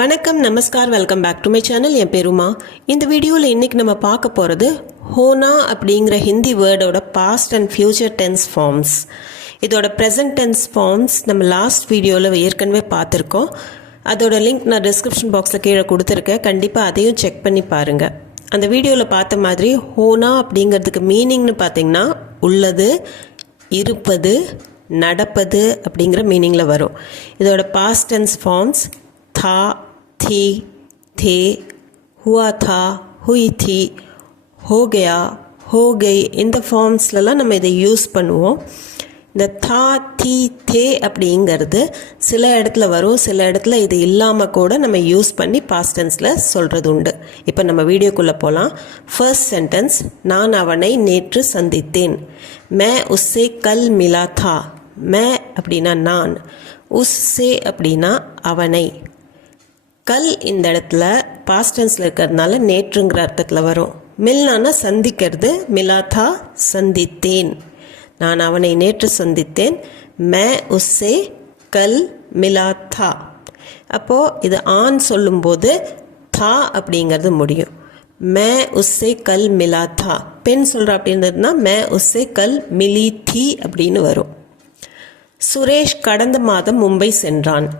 வணக்கம், நமஸ்கார், welcome back to my channel. என் பேர் உமா. இந்த வீடியோவில் இன்றைக்கி நம்ம பார்க்க போகிறது ஹோனா அப்படிங்கிற ஹிந்தி வேர்டோட past and future tense forms. இதோட ப்ரெசன்ட் டென்ஸ் ஃபார்ம்ஸ் நம்ம லாஸ்ட் வீடியோவில் ஏற்கனவே பார்த்துருக்கோம். அதோட லிங்க் நான் டிஸ்கிரிப்ஷன் பாக்ஸில் கீழே கொடுத்துருக்கேன். கண்டிப்பாக அதையும் செக் பண்ணி பாருங்கள். அந்த வீடியோவில் பார்த்த மாதிரி ஹோனா அப்படிங்கிறதுக்கு மீனிங்னு பார்த்திங்கன்னா உள்ளது, இருப்பது, நடப்பது அப்படிங்கிற மீனிங்கில் வரும். இதோட பாஸ்ட் டென்ஸ் ஃபார்ம்ஸ் था, थी, थे, हुआ था, हुई थी, हो गया, हो गई. இந்த ஃபார்ம்ஸ்லலாம் நம்ம இதை யூஸ் பண்ணுவோம். இந்த தா, தி, தே அப்படிங்கிறது சில இடத்துல வரும், சில இடத்துல இது இல்லாமல் கூட நம்ம யூஸ் பண்ணி பாஸ்ட் டென்ஸில் சொல்கிறது உண்டு. இப்போ நம்ம வீடியோக்குள்ளே போகலாம். ஃபர்ஸ்ட் சென்டென்ஸ், நான் அவனை நேற்று சந்தித்தேன். மே உஸ்ஸே கல் மிலா தா. மே அப்படின்னா நான், உஸ்ஸே அப்படின்னா அவனை. கல் இந்த இடத்துல பாஸ்ட் டென்ஸில் இருக்கிறதுனால நேற்றுங்கிற அர்த்தத்தில் வரும். மில்னானா சந்திக்கிறது, மிலாதா சந்தித்தேன். நான் அவனை நேற்று சந்தித்தேன். மே உஸ்ஸே கல் மிலாதா. அப்போது இது ஆண் சொல்லும்போது தா அப்படிங்கிறது முடியும். மே உஸ்ஸே கல் மிலாதா. பெண் சொல்கிற அப்படின்றதுனா மே உஸ்ஸே கல் மிலி தி அப்படின்னு வரும். சுரேஷ் கடந்த மாதம் மும்பை சென்றான்.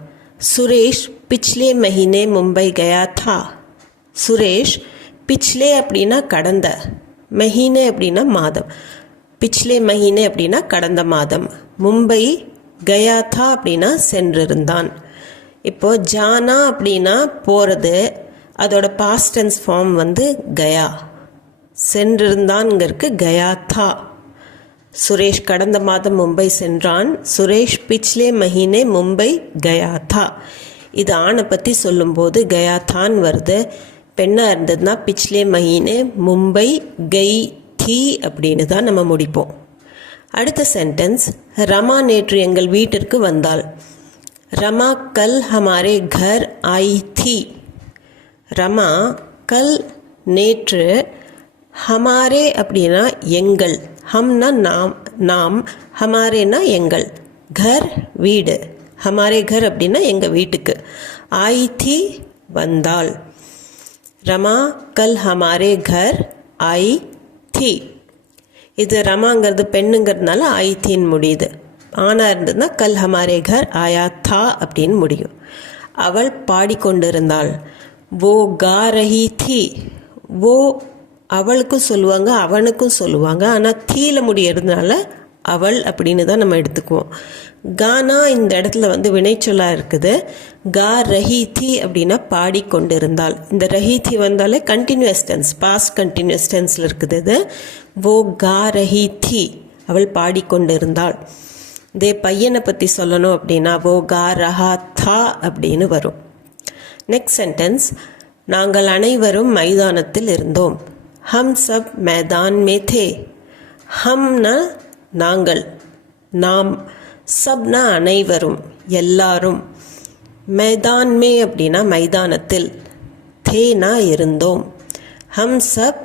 சுரேஷ் पिछले महीने मुंबई गया था. சுரேஷ் பிச்லே அப்படின்னா கடந்த, மஹீனே அப்படின்னா மாதம். பிச்லே மஹீனே அப்படின்னா கடந்த மாதம். மும்பை கயா தா அப்படின்னா சென்றிருந்தான். இப்போது ஜானா அப்படின்னா போகிறது, அதோட பாஸ்ட் டென்ஸ் ஃபார்ம் வந்து கயா. சென்றிருந்தான்ங்கிறதுக்கு கயா தா. சுரேஷ் கடந்த மாதம் மும்பை சென்றான். சுரேஷ் பிச்லே மஹீனே மும்பை கயா தா. இது ஆணை பற்றி சொல்லும்போது கயா தான் வருது. பெண்ணாக இருந்ததுன்னா பிச்லே மஹீனே மும்பை கை தி அப்படின்னு தான் நம்ம முடிப்போம். அடுத்த சென்டென்ஸ், ரமா நேற்று எங்கள் வீட்டிற்கு வந்தாள். ரமா கல் ஹமாரே கர் ஆயி தி. ரமா கல் நேற்று, ஹமாரே அப்படின்னா எங்கள், ஹம்னா நாம், நாம், ஹமாரேனா எங்கள், கர் வீடு, ஹமாரே கர் அப்படின்னா எங்கள் வீட்டுக்கு, ஆயி தி வந்தாள். ரமா கல் ஹமாரே கர் ஆயி தி. இது ரமாங்கிறது பெண்ணுங்கிறதுனால ஆயி தீன்னு முடியுது. ஆணாக இருந்ததுன்னா கல் ஹமாரே கர் ஆயா தா அப்படின்னு முடியும். அவள் பாடிக்கொண்டிருந்தாள். வோ கா ரஹி தி. வோ அவளுக்கும் சொல்லுவாங்க, அவனுக்கும் சொல்லுவாங்க. ஆனால் தீல முடியறதுனால அவள் அப்படின்னு தான் நம்ம எடுத்துக்குவோம். கானா இந்த இடத்துல வந்து வினைச்சொல்லாக இருக்குது. கா ரஹி தி அப்படின்னா பாடிக்கொண்டிருந்தாள். இந்த ரஹி தி வந்தாலே கண்டினியூஸ் டென்ஸ், பாஸ்ட் கண்டினியூஸ் டென்ஸில் இருக்குது. இது வோ கா ரஹி தி, அவள் பாடிக்கொண்டிருந்தாள். இதே பையனை பற்றி சொல்லணும் அப்படின்னா வோ கா ரஹா தா அப்படின்னு வரும். நெக்ஸ்ட் சென்டென்ஸ், நாங்கள் அனைவரும் மைதானத்தில் இருந்தோம். ஹம் சப் मैदान में थे. ஹம்னா நாங்கள், நாம், சப்னா அனைவரும், எல்லாரும், मैदान में அப்படின்னா மைதானத்தில், தேனா இருந்தோம். ஹம் சப்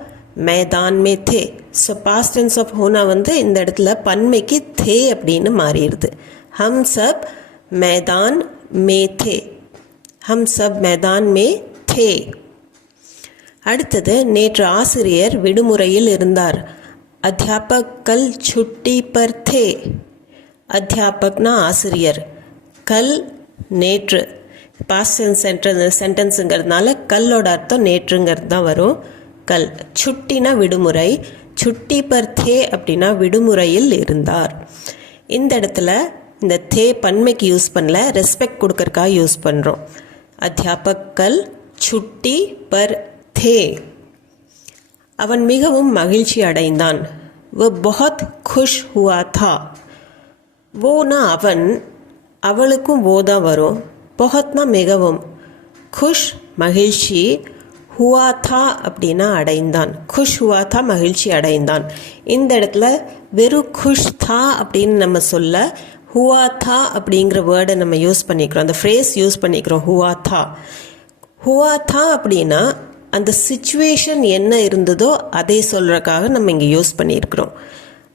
मैदान में थे. ஸோ பாஸ்ட் டென்ஸ் ஆஃப் ஹோனா வந்து இந்த இடத்துல பன்மைக்கு தே அப்படின்னு மாறிடுது. ஹம் சப் मैदान में थे. ஹம் சப் मैदान में थे. அடுத்தது, நேற்று ஆசிரியர் விடுமுறையில் இருந்தார். அத்தியாபக் கல் छुट्टी पर थे. அத்தியாபக்னா ஆசிரியர், கல் நேற்று. பாஸ்ட் சென்டென்ஸுங்கிறதுனால கல்லோட அர்த்தம் நேற்றுங்கிறது தான் வரும். கல், சுட்டினா விடுமுறை, छुट्टी पर थे அப்படின்னா விடுமுறையில் இருந்தார். இந்த இடத்துல இந்த தே பன்மைக்கு யூஸ் பண்ணல, ரெஸ்பெக்ட் கொடுக்கறக்காக யூஸ் பண்ணுறோம். அத்தியாபக் கல் छुट्टी पर थे. அவன் மிகவும் மகிழ்ச்சி அடைந்தான். वो बहुत खुश हुआ था. வோனா அவன், அவளுக்கும் वो தான் வரும். बहुतனா மிகவும், खुश மகிழ்ச்சி, हुआ था அப்படின்னா அடைந்தான். खुश हुआ था மகிழ்ச்சி அடைந்தான். இந்த இடத்துல வெறும் खुश था அப்படின்னு நம்ம சொல்ல हुआ था அப்படிங்கிற வேர்டை நம்ம யூஸ் பண்ணிக்கிறோம். அந்த ஃப்ரேஸ் யூஸ் பண்ணிக்கிறோம், हुआ था. हुआ था அப்படின்னா அந்த சிச்சுவேஷன் என்ன இருந்ததோ அதை சொல்கிறக்காக நம்ம இங்கே யூஸ் பண்ணியிருக்கிறோம்.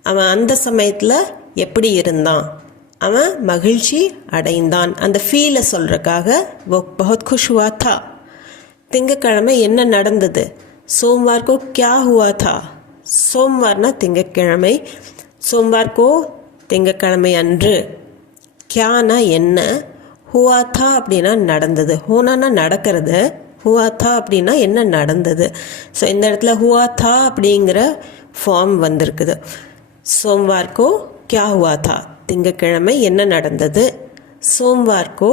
அவன் அந்த சமயத்தில் எப்படி இருந்தான், அவன் மகிழ்ச்சி அடைந்தான். அந்த ஃபீலை சொல்கிறக்காக वो बहुत खुश हुआ था. திங்கக்கிழமை என்ன நடந்தது? சோம்வார் को क्या हुआ था? சோம்வார்னா திங்கக்கிழமை, சோம்வார் को திங்கக்கிழமை அன்று, கியானா என்ன, ஹுவா தா அப்படின்னா நடந்தது, ஹோனானா நடக்கிறது, ஹுவா தா அப்படின்னா என்ன நடந்தது. ஸோ இந்த இடத்துல ஹுவா தா அப்படிங்கிற ஃபார்ம் வந்திருக்குது. சோம்வார் को क्या हुआ था, திங்கக்கிழமை என்ன நடந்தது, சோம்வார் को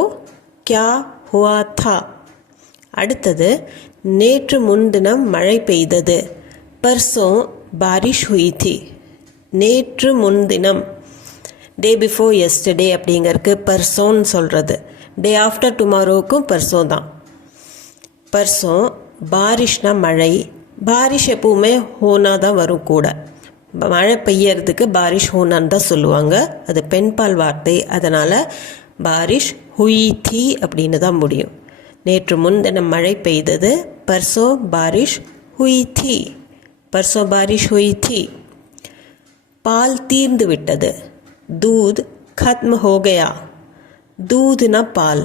क्या हुआ था. அடுத்தது நேற்று முன்தினம் மழை பெய்தது. பர்சோं बारिश हुई थी. நேற்று முன்தினம், டே பிஃபோர் எஸ்டர்டே அப்படிங்கிறதுக்கு பர்சோன்னு சொல்கிறது. டே ஆஃப்டர் டுமாரோவுக்கும் பர்சோ தான். பர்சோ பாரிஷ்னா மழை. பாரிஷ் எப்பவுமே ஹோனா தான் வரும் கூட. மழை பெய்யறதுக்கு பாரிஷ் ஹோனான்னு தான் சொல்லுவாங்க. அது பெண்பால் வார்த்தை, அதனால் பாரிஷ் ஹுயி தீ அப்படின்னு தான் முடியும். நேற்று முன்தினம் மழை பெய்தது. பர்சோ பாரிஷ் ஹுயி தீ. பர்சோ பாரிஷ் ஹுயி தீ. பால் தீர்ந்து விட்டது. दूध खत्म हो गया. दूधना பால்,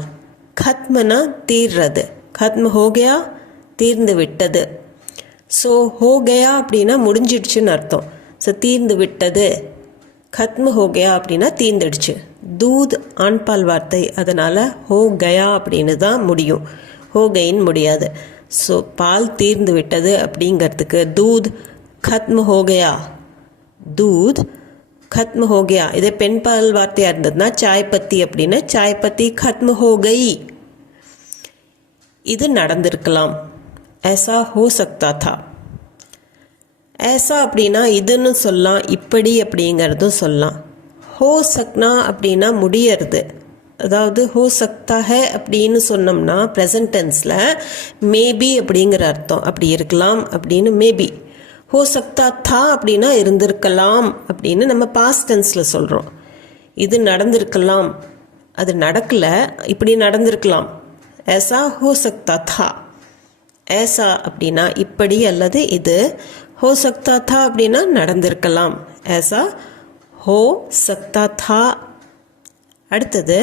खत्मना தீர்றது, खत्म हो गया தீர்ந்து விட்டது. ஸோ हो गया அப்படின்னா முடிஞ்சிடுச்சுன்னு அர்த்தம். ஸோ தீர்ந்து விட்டது. खत्म हो गया அப்படின்னா தீர்ந்துடுச்சு. दूध ஆண்பால் வார்த்தை, அதனால் हो गया அப்படின்னு தான் முடியும், हो गईன்னு முடியாது. ஸோ பால் தீர்ந்து விட்டது அப்படிங்கிறதுக்கு दूध खत्म हो गया. दूध खत्म हो गया. இதே பெண்பால் வார்த்தையாக இருந்ததுன்னா சாய் பத்தி அப்படின்னு சாய் பத்தி खत्म हो गई. இது நடந்திருக்கலாம். ऐसा हो सकता था. ऐसा அப்படின்னா இதுன்னு சொல்லலாம், இப்படி அப்படிங்கிறதும் சொல்லலாம். हो सकना அப்படின்னா முடியறது, அதாவது हो सकता है அப்படின்னு சொன்னோம்னா ப்ரெசன்ட் டென்ஸில் மேபி அப்படிங்கிற அர்த்தம். அப்படி இருக்கலாம் அப்படின்னு மேபி. हो सकता था அப்படின்னா இருந்திருக்கலாம் அப்படின்னு நம்ம பாஸ்ட் டென்ஸில் சொல்கிறோம். இது நடந்திருக்கலாம், அது நடக்கலை, இப்படி நடந்திருக்கலாம். ऐसा हो सकता था. ऐसा அப்படின்னா இப்படி அல்லது இது. हो सकता था அப்படின்னா நடந்திருக்கலாம். ऐसा हो सकता था. அடுத்தது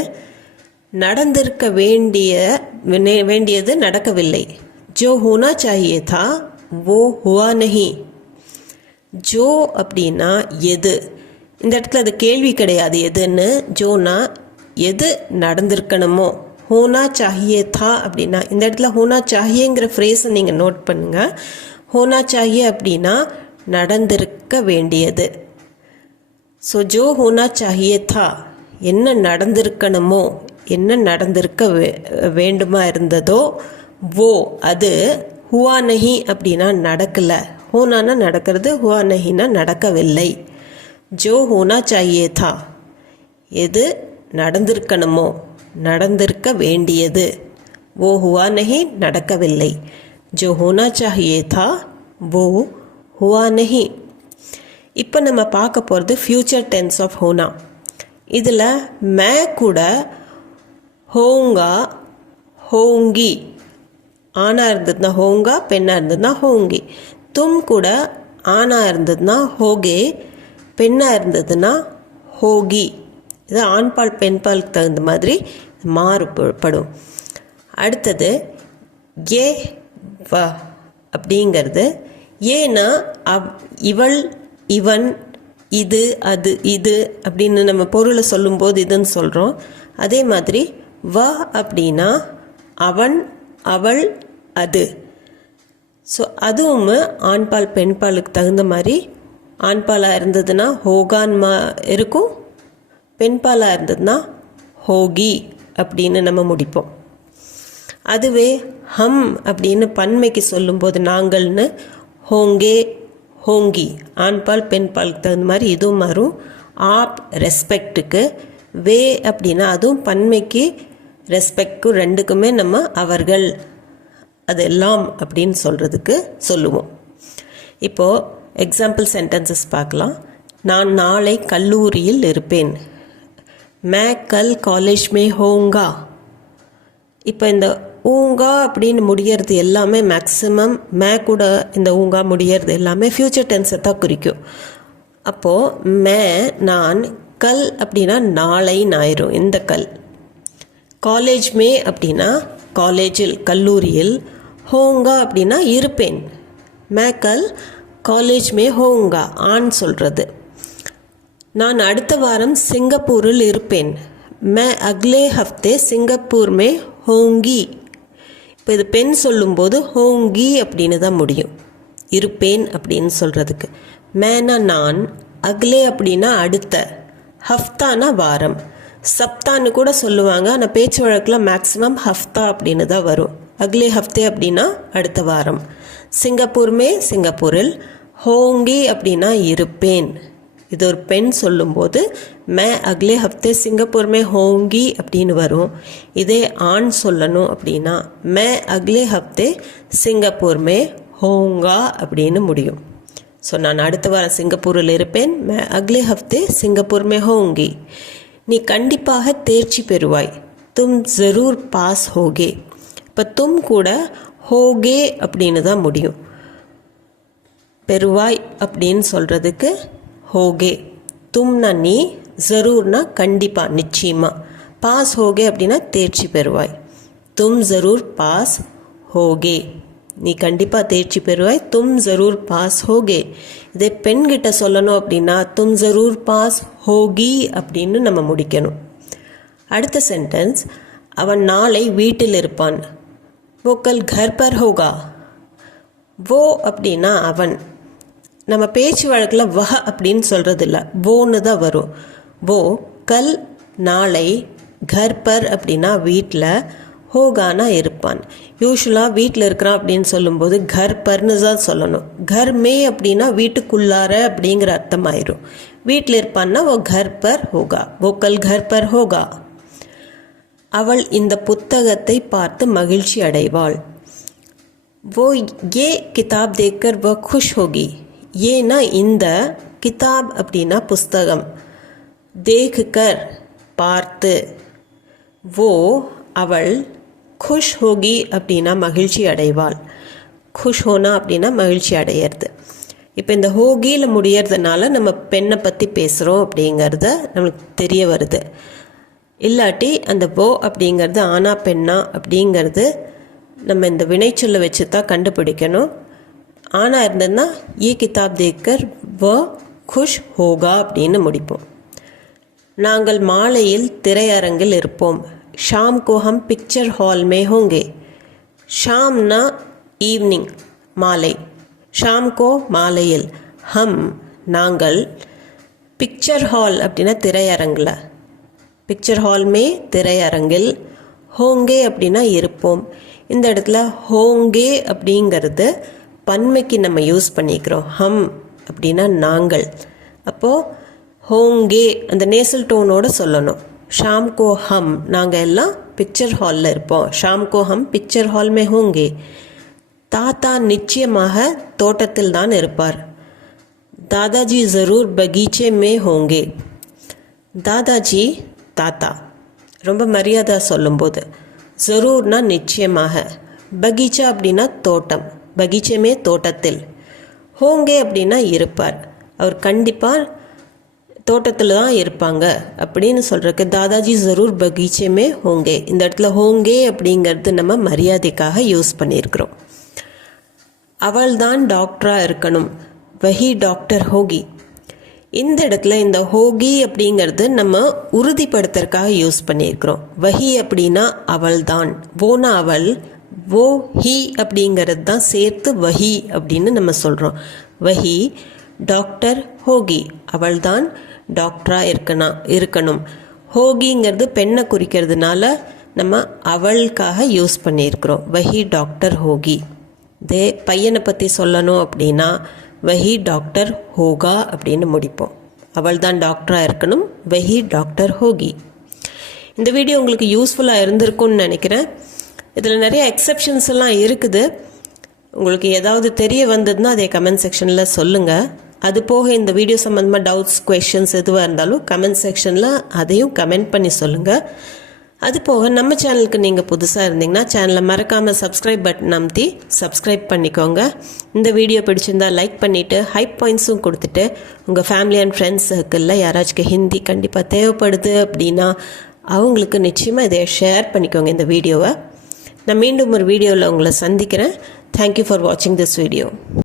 நடந்திருக்க வேண்டியது நடக்கவில்லை. जो होना चाहिए था वो हुआ नहीं. ஜோ அப்படின்னா எது. இந்த இடத்துல அது கேள்வி கிடையாது எதுன்னு. ஜோனா எது நடந்திருக்கணுமோ. ஹோனா சாஹியே தா அப்படின்னா இந்த இடத்துல ஹோனா சாஹியேங்கிற ஃப்ரேஸை நீங்கள் நோட் பண்ணுங்கள். ஹோனா சாஹியே அப்படின்னா நடந்திருக்க வேண்டியது. ஸோ ஜோ ஹோனா சாஹியே தா என்ன நடந்திருக்கணுமோ, என்ன நடந்திருக்க வேண்டுமா இருந்ததோ, வோ அது. ஹுவா நஹி அப்படின்னா நடக்கலை. ஹோனானா நடக்கிறது, ஹுவா நஹினா நடக்கவில்லை. ஜோ ஹோனா சாஹியே தா எது நடந்திருக்கணுமோ, நடந்திருக்க வேண்டியது. वो हुआ नहीं நடக்கவில்லை. जो होना चाहिए था वो हुआ नहीं. இப்போ நம்ம பார்க்க போகிறது ஃப்யூச்சர் டென்ஸ் ஆஃப் ஹோனா. இதில் மே கூட ஹோங்கா ஹோங்கி, ஆணாக இருந்ததுன்னா ஹோங்கா, பெண்ணாக இருந்ததுன்னா ஹோங்கி. தும் கூட ஆணாக இருந்ததுன்னா ஹோகே, பெண்ணாக இருந்ததுன்னா ஹோகி. இது ஆண்பால் பெண்பாலுக்கு தகுந்த மாதிரி மாறுபடும். அடுத்தது ஏ வ அப்படிங்கிறது ஏன்னா இவள், இவன், இது, அது, இது அப்படின்னு நம்ம பொருளை சொல்லும்போது இதுன்னு சொல்கிறோம். அதே மாதிரி வ அப்படின்னா அவன், அவள், அது. ஸோ அதுவும் ஆண்பால் பெண்பாலுக்கு தகுந்த மாதிரி ஆண்பாலாக இருந்ததுன்னா ஹோகான் இருக்கும், பெண்பாலாக இருந்ததுன்னா ஹோகி அப்படின்னு நம்ம முடிப்போம். அதுவே ஹம் அப்படின்னு பன்மைக்கு சொல்லும்போது நாங்கள்னு ஹோங்கே ஹோங்கி, ஆண்பால் பெண்பாலுக்கு தகுந்த மாதிரி இதுவும் மாறும். ஆப் ரெஸ்பெக்டுக்கு, வே அப்படின்னா அதுவும் பன்மைக்கு ரெஸ்பெக்ட்க்கு ரெண்டுக்குமே நம்ம அவர்கள், அதெல்லாம் அப்படின்னு சொல்கிறதுக்கு சொல்லுவோம். இப்போது எக்ஸாம்பிள் சென்டென்சஸ் பார்க்கலாம். நான் நாளை கல்லூரியில் இருப்பேன். மே கல் காலேஜ் மே ஹோங்கா. இப்போ இந்த ஊங்கா அப்படின்னு முடியறது எல்லாமே மேக்ஸிமம் மே கூட இந்த ஊங்கா முடியறது எல்லாமே ஃப்யூச்சர் டென்ஸை தான் குறிக்கும். அப்போது மே நான் கல் அப்படின்னா நாளைன்னு ஆயிரும் இந்த கல். காலேஜ் மே அப்படின்னா காலேஜில் கல்லூரியில். ஹோங்கா அப்படின்னா இருப்பேன். மே கல் காலேஜ் மே ஹோங்கா ஆண் சொல்கிறது. நான் அடுத்த வாரம் சிங்கப்பூரில் இருப்பேன். மே அக்லே ஹஃப்தே சிங்கப்பூர் மே ஹோங்கி. இப்போ இது பெண் சொல்லும்போது ஹோங்கி அப்படின்னு தான் முடியும், இருப்பேன் அப்படின்னு சொல்கிறதுக்கு. மேனா நான், அக்லே அப்படின்னா அடுத்த, ஹஃப்தானா வாரம். சப்தான்னு கூட சொல்லுவாங்க, ஆனால் பேச்சு வழக்கில் மேக்ஸிமம் ஹஃப்தா அப்படின்னு தான் வரும். அக்லே ஹஃப்தே அப்படின்னா அடுத்த வாரம். சிங்கப்பூர் மே சிங்கப்பூரில். ஹோங்கி அப்படின்னா இருப்பேன். இது ஒரு பெண் சொல்லும்போது மே அக்லே ஹஃப்தே சிங்கப்பூர் மே ஹோங்கி அப்படின்னு வரும். இதே ஆண் சொல்லணும் அப்படின்னா மே அக்லே ஹஃப்தே சிங்கப்பூர் மே ஹோங்கா அப்படின்னு முடியும். ஸோ நான் அடுத்த வாரம் சிங்கப்பூரில் இருப்பேன். மே அக்லே ஹஃப்தே சிங்கப்பூர் மே ஹோங்கி. நீ கண்டிப்பாக தேர்ச்சி பெறுவாய். தும் ஜரூர் பாஸ் ஹோகே. இப்போ தும் கூட ஹோகே அப்படின்னு தான் முடியும். பெறுவாய் அப்படின்னு சொல்கிறதுக்கு ஹோகே. தும்னா நீ, ஜரூர்னா கண்டிப்பாக நிச்சயமாக, பாஸ் ஹோகே அப்படின்னா தேர்ச்சி பெறுவாய். தும் ஜரூர் பாஸ் ஹோகே. நீ கண்டிப்பாக தேர்ச்சி பெறுவாய். தும் ஜரூர் பாஸ் ஹோகே. இதே பெண்கிட்ட சொல்லணும் அப்படின்னா தும் ஜரூர் பாஸ் ஹோகி அப்படின்னு நம்ம முடிக்கணும். அடுத்த சென்டென்ஸ், அவன் நாளை வீட்டில் இருப்பான். वो कल घर पर होगा. वो அப்படின்னா அவன். நம்ம பேச்சு வழக்கில் வஹ அப்படின்னு சொல்கிறது இல்லை, வோன்னு தான் வரும். வோ கல் நாளை, கர் பர் அப்படின்னா வீட்டில், ஹோகானா இருப்பான். யூஸ்வலாக வீட்டில் இருக்கிறான் அப்படின்னு சொல்லும்போது கர் பர்னு தான் சொல்லணும். கர் மே அப்படின்னா வீட்டுக்குள்ளார அப்படிங்கிற அர்த்தம் ஆயிரும். வீட்டில் இருப்பான்னா ஓ கர் பர் ஹோகா. ஓ கல் கர் பர் ஹோகா. அவள் இந்த புத்தகத்தை பார்த்து மகிழ்ச்சி அடைவாள். वो ये किताब देखकर वह खुश होगी. ஏன்னா இந்த, கிதாப் அப்படின்னா புஸ்தகம், தேக்குக்கர் பார்த்து, वो அவள், खुश होगी அப்படின்னா மகிழ்ச்சி அடைவாள். खुश होना அப்படின்னா மகிழ்ச்சி அடையிறது. இப்போ இந்த ஹோகியில் முடியறதுனால நம்ம பெண்ணை பற்றி பேசுகிறோம் அப்படிங்கிறத நம்மளுக்கு தெரிய வருது. இல்லாட்டி அந்த வோ அப்படிங்கிறது ஆனா பெண்ணா அப்படிங்கிறது நம்ம இந்த வினைச்சொல்லை வச்சு தான் கண்டுபிடிக்கணும். ஆனா இருந்ததுன்னா ஏ கிதாப் தேக்கர் வ குஷ் ஹோகா அப்படின்னு முடிப்போம். நாங்கள் மாலையில் திரையரங்கில் இருப்போம். ஷாம் கோ ஹம் பிக்சர் ஹால் மே ஹோங்கே. ஷாம்னா ஈவினிங், மாலை. ஷாம் கோ மாலையில், ஹம் நாங்கள், பிக்சர் ஹால் அப்படின்னா திரையரங்கில், பிக்சர் ஹால் மே திரையரங்கில், ஹோங்கே அப்படின்னா இருப்போம். இந்த இடத்துல ஹோங்கே அப்படிங்கிறது பன்மைக்கு நம்ம யூஸ் பண்ணிக்கிறோம். ஹம் அப்படின்னா நாங்கள். அப்போது ஹோங்கே அந்த நேசல் டோனோடு சொல்லணும். ஷாம் கோ ஹம் நாங்கள் எல்லாம் பிக்சர் ஹாலில் இருப்போம். ஷாம் கோ ஹம் பிக்சர் ஹால் மே ஹோங்கே. தாத்தா நிச்சயமாக தோட்டத்தில் தான் இருப்பார். தாதாஜி ஜரூர் பகீச்சே மே ஹோங்கே. தாதாஜி தாத்தா ரொம்ப மரியாதை சொல்லும்போது, ஜரூர்னா நிச்சயமாக, பகீச்சா அப்படின்னா தோட்டம், பகீச்சமே தோட்டத்தில், ஹோங்கே அப்படின்னா இருப்பார், அவர் கண்டிப்பாக தோட்டத்தில் தான் இருப்பாங்க அப்படின்னு சொல்கிறக்கு தாதாஜி ஜரூர் பகீச்சமே ஹோங்கே. இந்த இடத்துல ஹோங்கே அப்படிங்கிறது நம்ம மரியாதைக்காக யூஸ் பண்ணியிருக்கிறோம். அவள் தான் டாக்டராக இருக்கணும். வஹி டாக்டர் ஹோகி. இந்த இடத்துல இந்த ஹோகி அப்படிங்கிறது நம்ம உறுதிப்படுத்துறதுக்காக யூஸ் பண்ணியிருக்கிறோம். வஹி அப்படின்னா அவள் தான், ஓனா அவள், ஓ ஹி அப்படிங்கிறது தான் சேர்த்து வஹி அப்படின்னு நம்ம சொல்கிறோம். வஹி டாக்டர் ஹோகி, அவள் தான் டாக்டராக இருக்கணும். ஹோகிங்கிறது பெண்ணை குறிக்கிறதுனால நம்ம அவளுக்காக யூஸ் பண்ணியிருக்கிறோம். வஹி டாக்டர் ஹோகி. இதே பையனை பற்றி சொல்லணும் அப்படின்னா வஹி டாக்டர் ஹோகா அப்படின்னு முடிப்போம். அவள் தான் டாக்டராக இருக்கணும். வஹி டாக்டர் ஹோகி. இந்த வீடியோ உங்களுக்கு யூஸ்ஃபுல்லாக இருந்திருக்கும்னு நினைக்கிறேன். இதில் நிறைய எக்ஸப்ஷன்ஸ் எல்லாம் இருக்குது. உங்களுக்கு ஏதாவது தெரிய வந்ததுன்னா அதை கமெண்ட் செக்ஷனில் சொல்லுங்கள். அது போக இந்த வீடியோ சம்மந்தமாக டவுட்ஸ், குவெஷன்ஸ் எதுவாக இருந்தாலும் கமெண்ட் செக்ஷனில் அதையும் கமெண்ட் பண்ணி சொல்லுங்கள். அது போக நம்ம சேனலுக்கு நீங்கள் புதுசாக இருந்தீங்கன்னா சேனலை மறக்காமல் சப்ஸ்கிரைப் பட்டன் அமுத்தி சப்ஸ்கிரைப் பண்ணிக்கோங்க. இந்த வீடியோ பிடிச்சிருந்தா லைக் பண்ணிவிட்டு ஹைப் பாயிண்ட்ஸும் கொடுத்துட்டு உங்கள் ஃபேமிலி அண்ட் ஃப்ரெண்ட்ஸ் சர்க்கிளில் யாராச்சும் ஹிந்தி கண்டிப்பாக தேவைப்படுது அப்படின்னா அவங்களுக்கு நிச்சயமாக இதை ஷேர் பண்ணிக்கோங்க இந்த வீடியோவை. நான் மீண்டும் ஒரு வீடியோவில் உங்களை சந்திக்கிறேன். தேங்க்யூ ஃபார் வாட்சிங் திஸ் வீடியோ.